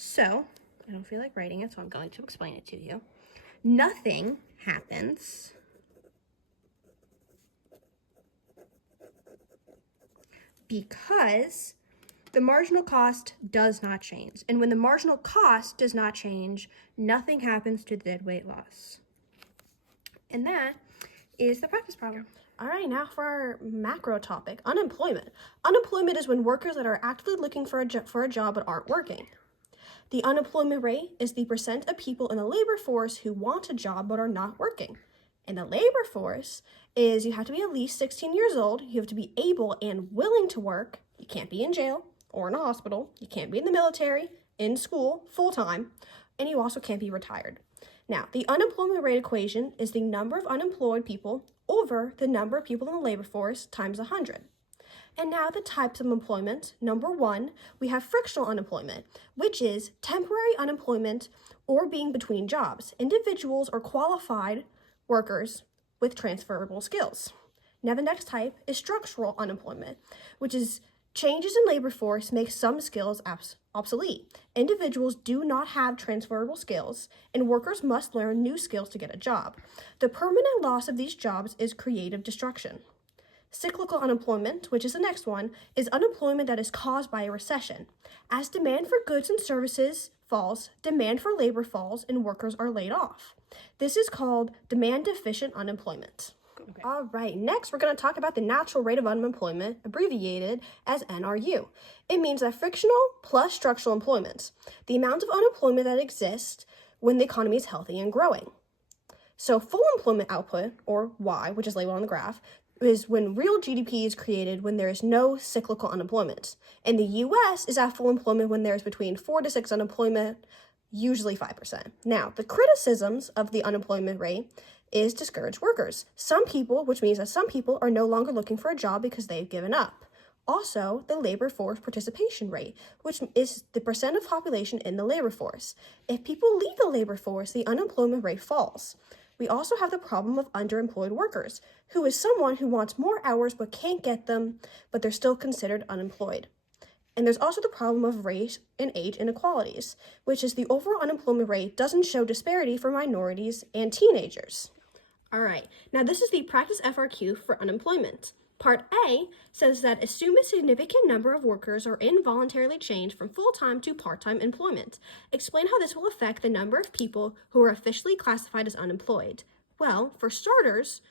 So, I don't feel like writing it, so I'm going to explain it to you. Nothing happens because the marginal cost does not change. And when the marginal cost does not change, nothing happens to the deadweight loss. And that is the practice problem. All right, now for our macro topic, unemployment. Unemployment is when workers that are actively looking for a job but aren't working. The unemployment rate is the percent of people in the labor force who want a job but are not working. In the labor force is you have to be at least 16 years old, you have to be able and willing to work, you can't be in jail or in a hospital, you can't be in the military, in school, full-time, and you also can't be retired. Now, the unemployment rate equation is the number of unemployed people over the number of people in the labor force times 100. And now the types of employment. Number one, we have frictional unemployment, which is temporary unemployment or being between jobs. Individuals or qualified workers with transferable skills. Now the next type is structural unemployment, which is changes in labor force make some skills obsolete. Individuals do not have transferable skills, and workers must learn new skills to get a job. The permanent loss of these jobs is creative destruction. Cyclical unemployment, which is the next one, is unemployment that is caused by a recession. As demand for goods and services falls, demand for labor falls, and workers are laid off. This is called demand-deficient unemployment. Okay. All right, next we're going to talk about the natural rate of unemployment, abbreviated as NRU. It means that frictional plus structural employment, the amount of unemployment that exists when the economy is healthy and growing. So full employment output, or Y, which is labeled on the graph, is when real GDP is created when there is no cyclical unemployment. In the US is at full employment when there's between 4 to 6 unemployment, usually 5%. Now, the criticisms of the unemployment rate is discourage workers. Some people, which means that some people are no longer looking for a job because they've given up. Also, the labor force participation rate, which is the percent of population in the labor force. If people leave the labor force, the unemployment rate falls. We also have the problem of underemployed workers, who is someone who wants more hours but can't get them, but they're still considered unemployed. And there's also the problem of race and age inequalities, which is the overall unemployment rate doesn't show disparity for minorities and teenagers. All right, now this is the practice FRQ for unemployment. Part A says that assume a significant number of workers are involuntarily changed from full-time to part-time employment. Explain how this will affect the number of people who are officially classified as unemployed. Well, for starters,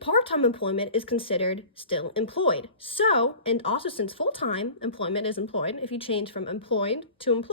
part-time employment is considered still employed. So, and also since full-time employment is employed, if you change from employed to employed,